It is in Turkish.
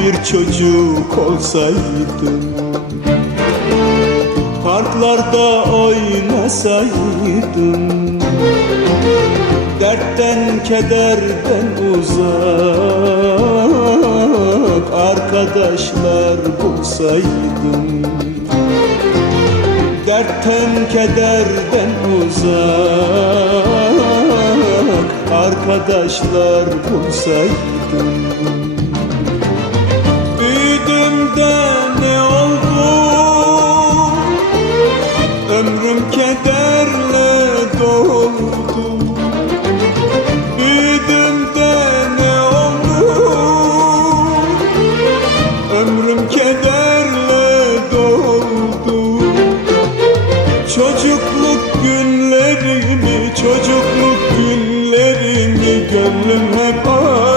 bir çocuk olsaydım. Parklarda oynasaydım Dertten kederden uzak Arkadaşlar bulsaydım Dertten kederden uzak Arkadaşlar bulsaydım Ömrüm kederle doldu. Büyüdüm de ne oldu Ömrüm kederle doldu. Çocukluk günlerimi, çocukluk günlerimi Gönlüm hep ağır